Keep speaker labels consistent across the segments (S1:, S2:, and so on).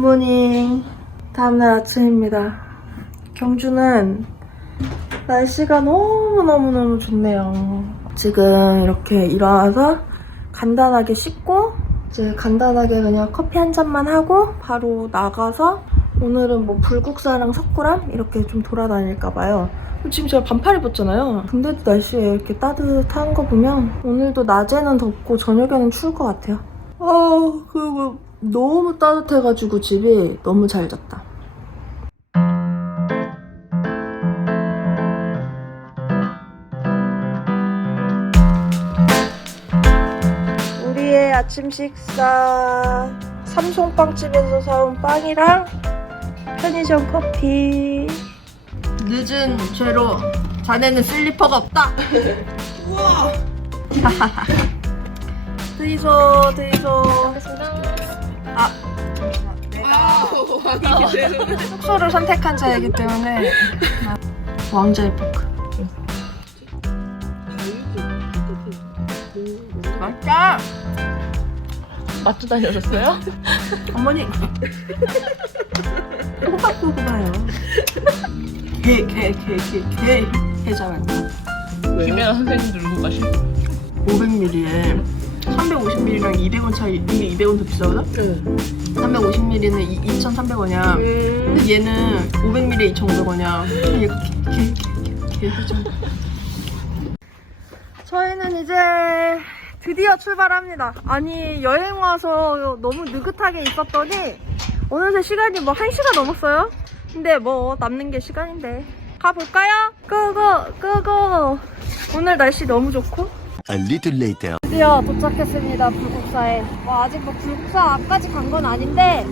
S1: 굿모닝. 다음날 아침입니다. 경주는 날씨가 너무너무너무 좋네요. 지금 이렇게 일어나서 간단하게 씻고 이제 간단하게 그냥 커피 한 잔만 하고 바로 나가서 오늘은 뭐 불국사랑 석굴암 이렇게 좀 돌아다닐까 봐요. 지금 제가 반팔 입었잖아요. 근데도 날씨가 이렇게 따뜻한 거 보면 오늘도 낮에는 덥고 저녁에는 추울 것 같아요. 아, 그리고 너무 따뜻해가지고 집이 너무 잘 잤다. 우리의 아침 식사. 삼송빵집에서 사온 빵이랑 편의점 커피. 늦은 죄로 자네는 슬리퍼가 없다. 우와. 드이소 드이소 숙소를 선택한 자이기 때문에. 왕자의 포크. 맛있다
S2: 맛도 다녀오셨어요?
S1: 어머니. 호박도 그거요. 개 개 개 개 개. 해자만
S2: 김연아 선생님 들고 가실
S1: 500ml에 350ml랑 200원 차이 이게 200원 더 비싸거든? 350ml는 2,300원이야 근데 얘는 500ml에 2,500원이야 얘가 개개개개 해자 저희는 이제 드디어 출발합니다. 아니 여행 와서 너무 느긋하게 있었더니 어느새 시간이 뭐 1시가 넘었어요. 근데 뭐 남는 게 시간인데 가볼까요? 끄고 끄고 오늘 날씨 너무 좋고
S3: A little later.
S1: 드디어 도착했습니다 불국사에 와 아직 뭐 불국사 앞까지 간 건 아닌데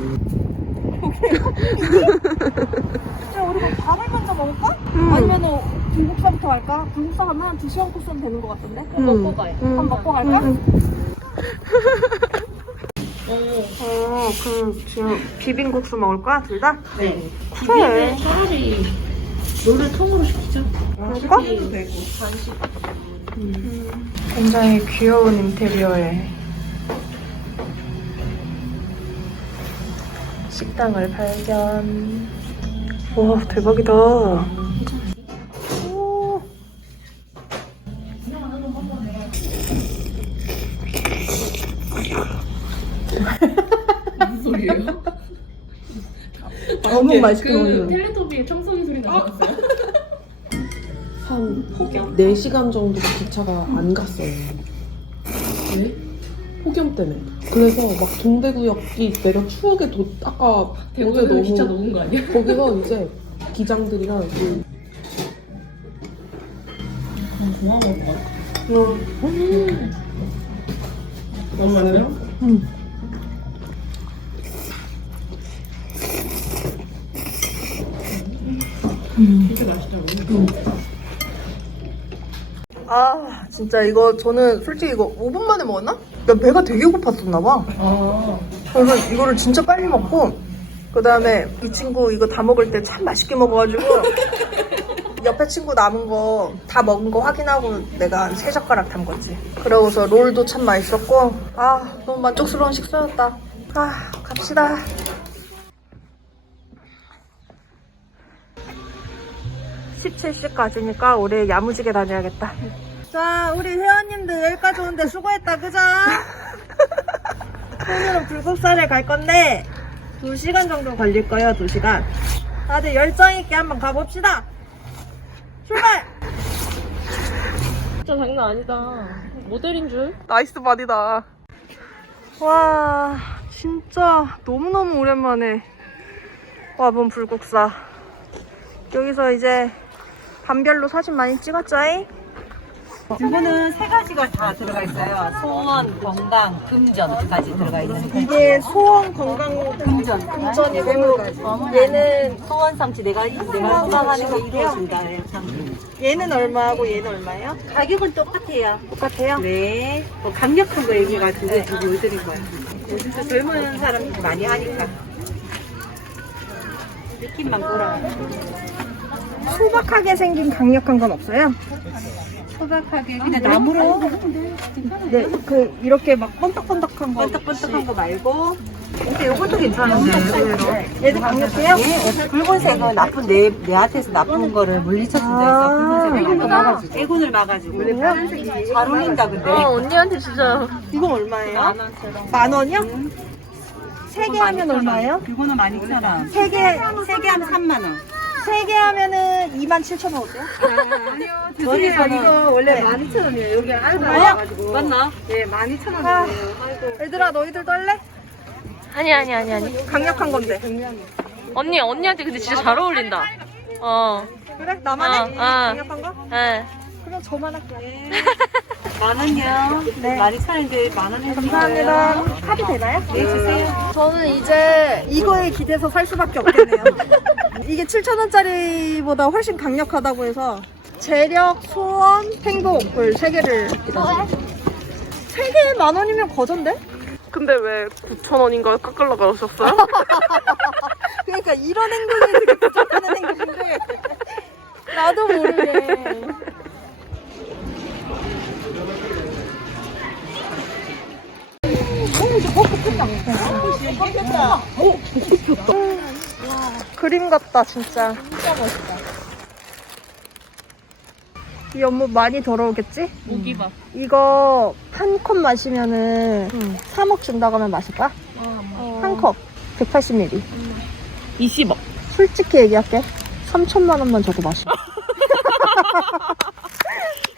S1: 진짜 우리 뭐 밥을 먼저 먹을까? 아니면 불국사부터 갈까? 불국사 가면 한 2시간 코스는 되는 것 같던데?
S2: 먹고 가요.
S1: 밥 먹고 갈까? 어, 그 지금 비빔국수 먹을 거야? 둘 다?
S2: 네.
S1: 그래.
S2: 차라리 노를 통으로 시키죠.
S1: 그럴까?
S2: 되고.
S1: 굉장히 귀여운 인테리어에 식당을 발견. 와 대박이다. 오.
S2: 무슨 소리예요?
S1: 너무 맛있게
S2: 그
S1: 먹는.
S2: 텔레토
S4: 4시간 정도 기차가 안 갔어요.
S2: 왜?
S4: 폭염 때문에. 그래서 막 동대구역이 내려 추억의 도, 아까 어제
S2: 대구는
S4: 너무
S2: 기차 녹은 거 아니야?
S4: 거기서 이제 기장들이랑 그
S2: 좋아 먹을 것 같아.
S4: 너무 많아요?
S2: 진짜 맛있다 고.
S1: 아 진짜 이거 저는 솔직히 이거 5분 만에 먹었나? 나 배가 되게 고팠었나 봐.
S2: 아.
S1: 그래서 이거를 진짜 빨리 먹고 그 다음에 이 친구 이거 다 먹을 때 참 맛있게 먹어가지고 옆에 친구 남은 거 다 먹은 거 확인하고 내가 한세 젓가락 담 거지. 그러고서 롤도 참 맛있었고 아 너무 만족스러운 식사였다. 아 갑시다. (17시까지니까) 올해 야무지게 다녀야겠다 자 우리 회원님들 여기까지 오는데 수고했다 그자 오늘은 불국사를 갈 건데 2시간 정도 걸릴 거예요, 2시간. 다들 열정 있게 한번 가봅시다. 출발!
S2: 진짜 장난 아니다. 모델인 줄?
S1: 나이스 바디다. 와, 진짜 너무너무 오랜만에 와본 불국사. 여기서 이제 반별로 사진 많이 찍었죠잉?
S5: 이거는 세 가지가 다 들어가 있어요. 소원, 건강, 금전 두 가지 들어가 있는
S1: 이게 소원 건강
S5: 금전.
S1: 금전이고 얘는
S5: 소원 삼치 내가 내가 소망하는 거 이루어진다. 네, 참.
S1: 얘는 얼마하고 얘는 얼마예요?
S5: 가격은 똑같아요.
S1: 똑같아요?
S5: 네. 뭐 강력한 거 얘기가지고 두고 해드린 거예요. 요즘 또 젊은 사람들이 많이 하니까. 느낌만 보라.
S1: 소박하게 생긴 강력한 건 없어요?
S5: 소박하게 그냥 나무로?
S1: 네, 그 이렇게 막 번떡번떡한 거
S5: 번떡번떡한 거 말고? 근데 요것도 괜찮은데. 의외로. 얘도 강력해요? 네, 붉은색은 나쁜 내, 내한테서 나쁜 거를 물리쳐준다. 해서 붉은색을 막아주고. 애군을 막아주고. 잘 어울린다 근데.
S2: 어, 언니한테 진짜.
S1: 이거 얼마예요? 만 원이요? 세 개 하면 얼마예요?
S5: 그거는 12,000원
S1: 세 개,
S5: 3개 하면 3만 원
S1: 세 개 하면은 2만 7천 원 어때요?
S5: 저기서는
S3: 이거 원래 12,000원이에요. 여기 알바? 와가지고.
S5: 맞나?
S3: 예, 12,000원이에요.
S1: 아, 얘들아 너희들 떨래?
S2: 아니, 아니, 아니, 아니.
S1: 강력한 건데.
S2: 언니, 언니한테 근데 진짜 잘 어울린다. 어.
S1: 그래? 나만 해?
S2: 어, 어.
S1: 강력한 거?
S2: 예.
S1: 그럼 저만 할게요.
S5: 만원이요
S1: 네.
S5: 12,000원인데 만원 해주세요
S1: 감사합니다. 카드 되나요?
S5: 네 주세요
S1: 저는 이제 이거에 기대서 살 수밖에 없겠네요. 이게 7,000원짜리보다 훨씬 강력하다고 해서 재력, 소원, 행복을 세 개를 기다려요. 세 개에 만 원이면 거전데?
S4: 근데 왜 9,000원인가 깎으려고 하셨어요?
S1: 그러니까 이런 행동이 되게 부족하는 행동인데 나도 모르게 그림 같다 진짜 진짜 멋있다 이 연못 많이 더러우겠지?
S2: 모기밥.
S1: 이거 한 컵 마시면은 3억 준다고 하면 마실 거야? 한컵 180ml
S4: 20억.
S1: 솔직히 얘기할게 3천만 원만 줘도 마셔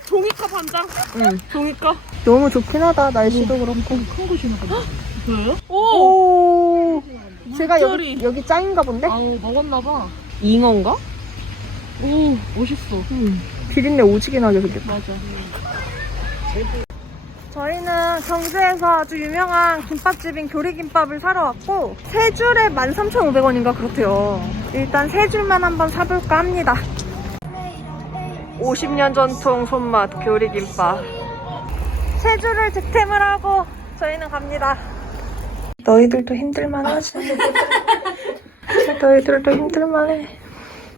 S4: 종이컵 한 장?
S1: 응.
S4: 종이컵?
S1: 너무 좋긴 하다 날씨도 그렇고
S4: 왜요? 오!
S1: 오 제가 여기. 여기 짱인가 본데?
S2: 아우, 먹었나봐.
S4: 잉어인가?
S2: 오, 멋있어.
S1: 비린내 오지게 나게 생겼다
S2: 맞아.
S1: 저희는 경주에서 아주 유명한 김밥집인 교리김밥을 사러 왔고 세 줄에 13,500원인가 그렇대요 일단 세 줄만 한번 사볼까 합니다 50년 전통 손맛 교리김밥 세 줄을 득템을 하고 저희는 갑니다 너희들도 힘들만 하지 너희들도 힘들만해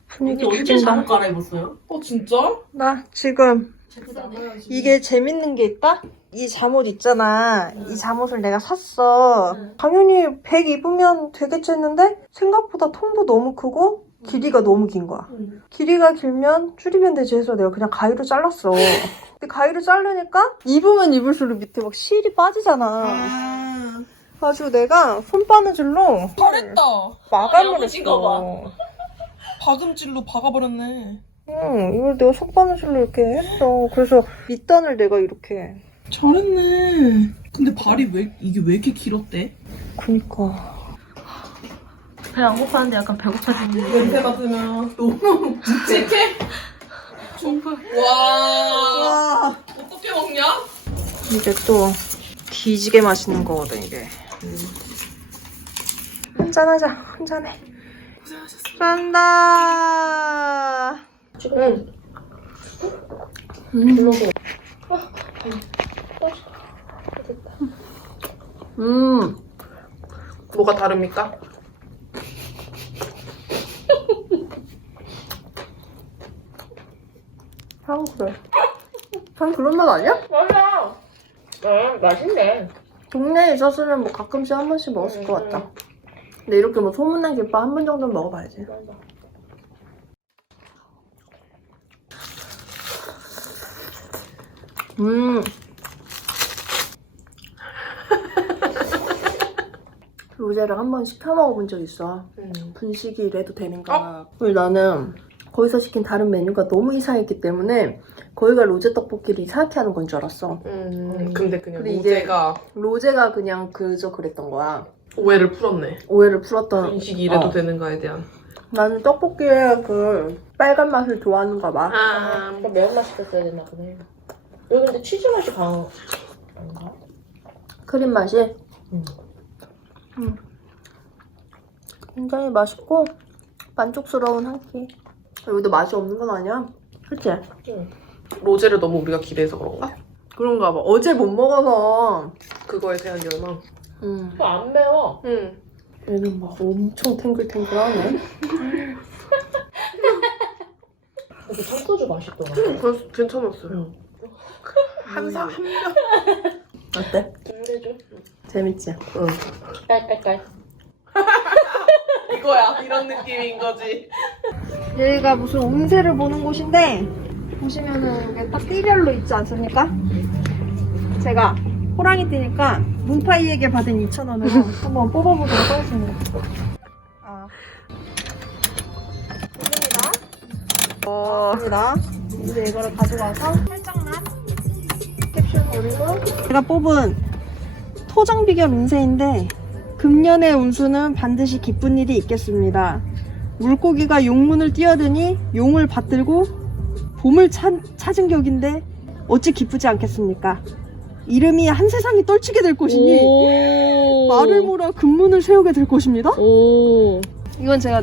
S1: 분위기 죽인다
S2: 갈아입었어요?
S4: 어, 진짜?
S1: 나 지금 이게 재밌는 게 있다? 이 잠옷 있잖아. 이 잠옷을 내가 샀어. 당연히 100 입으면 되겠지 했는데 생각보다 통도 너무 크고 길이가 너무 긴 거야. 길이가 길면 줄이면 되지 해서 내가 그냥 가위로 잘랐어. 근데 가위로 자르니까 입으면 입을수록 밑에 막 실이 빠지잖아. 가지고 내가 손바느질로
S4: 잘했다.
S1: 마감을 했어.
S4: 박음질로 박아버렸네.
S1: 응, 이걸 내가 손바느질로 이렇게 했어. 그래서 밑단을 내가 이렇게.
S4: 잘했네. 근데 발이 왜, 이게 왜 이렇게 길었대?
S1: 그니까.
S2: 배 안 고파는데 약간 배고파지는
S4: 냄새 맡으면 너무 묵직해? 와. 어떻게 먹냐?
S1: 이게 또 뒤지게 맛있는 거거든, 이게. 한잔하자, 한잔해.
S4: 고생하셨어.
S1: 간다. 응. 음. 음.
S4: 뭐가 다릅니까?
S1: 향 그래. 향 그런 맛 아니야?
S2: 맞아. 어, 맛있네.
S1: 동네에 있었으면 뭐 가끔씩 한 번씩 먹었을 것 같다. 근데 이렇게 뭐 소문난 김밥 한 번 정도는 먹어봐야지. 음. 로제를 한 번 시켜 먹어본 적 있어. 분식이 이래도 되는가. 그리고 나는 거기서 시킨 다른 메뉴가 너무 이상했기 때문에 거기가 로제 떡볶이를 이상하게 하는 건 줄 알았어.
S4: 음, 근데 그냥
S1: 근데 이게-
S4: 로제가
S1: 로제가 그냥 그저 그랬던 거야.
S4: 오해를 풀었네.
S1: 오해를 풀었던.
S4: 분식이 이래도
S1: 어.
S4: 되는가에 대한.
S1: 나는 떡볶이의 그 빨간 맛을 좋아하는가 봐.
S4: 아,
S2: 매운맛이 됐어야 됐나 보네. 여기 근데 치즈 맛이 강한가?
S1: 크림 맛이.
S2: 음.
S1: 음. 굉장히 맛있고 만족스러운 한 끼. 여기도 맛이 없는 건 아니야. 그치?
S4: 로제를 너무 우리가 기대해서 그런가?
S1: 그런가 봐. 어제 못 먹어서.
S4: 그거에 대한 열망.
S1: 음.
S2: 안 매워.
S4: 응.
S1: 얘는 막 엄청 탱글탱글하네.
S2: 근데 청소주 맛있더라.
S4: 그래서 괜찮았어요.
S2: 응.
S4: 한 사, 한 명.
S1: 어때?
S2: 좀 해줘.
S4: 재밌지? 응.
S2: 깔깔깔.
S4: 이거야. 이런 느낌인 거지.
S1: 여기가 무슨 운세를 보는 곳인데 보시면은 이게 딱 띠별로 있지 않습니까? 제가 호랑이 띠니까 문파이에게 받은 2,000원으로 한번 뽑아보도록 하겠습니다. 아. 입니다. 이제 이거를 가져가서 살짝만 캡슐 버리고 제가 뽑은 토정 비결 운세인데 금년의 운수는 반드시 기쁜 일이 있겠습니다. 물고기가 용문을 뛰어드니 용을 받들고 봄을 찾, 찾은 격인데 어찌 기쁘지 않겠습니까? 이름이 한 세상이 떨치게 될 것이니
S2: 오.
S1: 말을 몰아 금문을 세우게 될 것입니다.
S2: 오.
S1: 이건 제가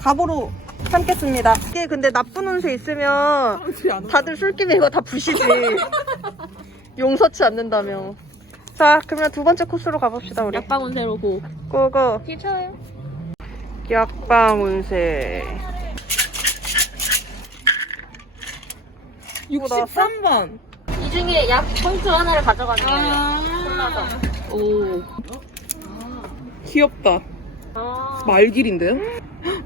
S1: 갑으로 삼겠습니다. 이게 근데 나쁜 운세 있으면 다들 술김에 이거 다 부시지. 용서치 않는다며. 자, 그러면 두 번째 코스로 가봅시다, 우리.
S2: 약방 운세로 고.
S1: 고고.
S2: 괜찮아요.
S1: 약방 운세.
S4: 63번.
S2: 이 중에 약 포인트 하나를 가져가는 거예요. 골라서.
S4: 오. 귀엽다.
S2: 아.
S4: 말길인데요?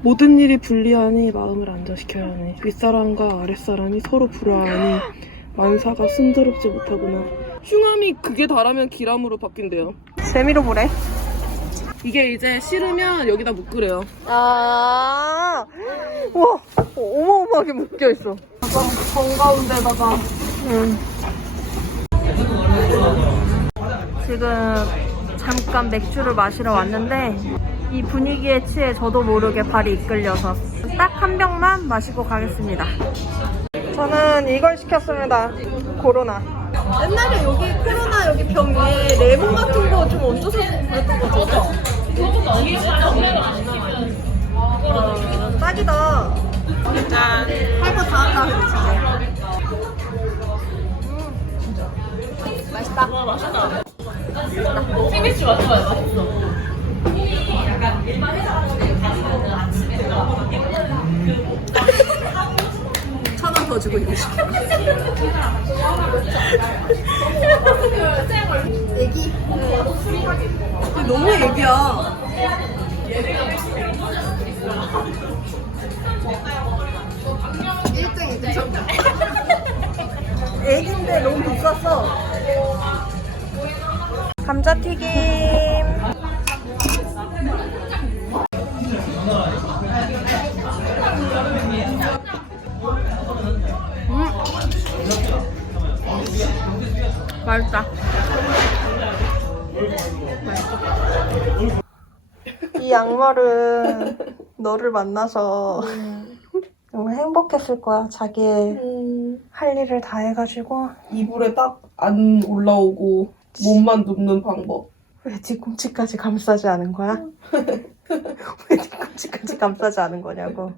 S4: 모든 일이 불리하니 마음을 안정시켜야 하니 윗사람과 아랫사람이 서로 불화하니 만사가 순조롭지 못하구나 흉함이 극에 달하면 기람으로 바뀐대요
S1: 재미로 보래.
S4: 이게 이제 싫으면 여기다 묶으래요
S1: 아, 우와, 어마어마하게 묶여 있어. 정가운데다가. 응. 지금 잠깐 맥주를 마시러 왔는데, 이 분위기에 취해 저도 모르게 발이 이끌려서 딱 한 병만 마시고 가겠습니다. 저는 이걸 시켰습니다. 코로나. 옛날에 여기 코로나 여기 병 위에 레몬 같은 거 좀 얹어서 먹었던 거 같죠? 와, 딱이다. 짠. 할거 다 한다. 음. 맛있다. 천 주고 이거. 애기. 너무 애기야. 애기인데 너무 비쌌어. 감자튀김. 음. 맛있다. 이 양말은 너를 만나서 너무 행복했을 거야. 자기의 할 일을 다 해가지고
S4: 이불에 딱 안 올라오고 몸만 눕는 방법
S1: 왜 뒤꿈치까지 감싸지 않은 거야? 왜 뒤꿈치까지 감싸지 않은 거냐고.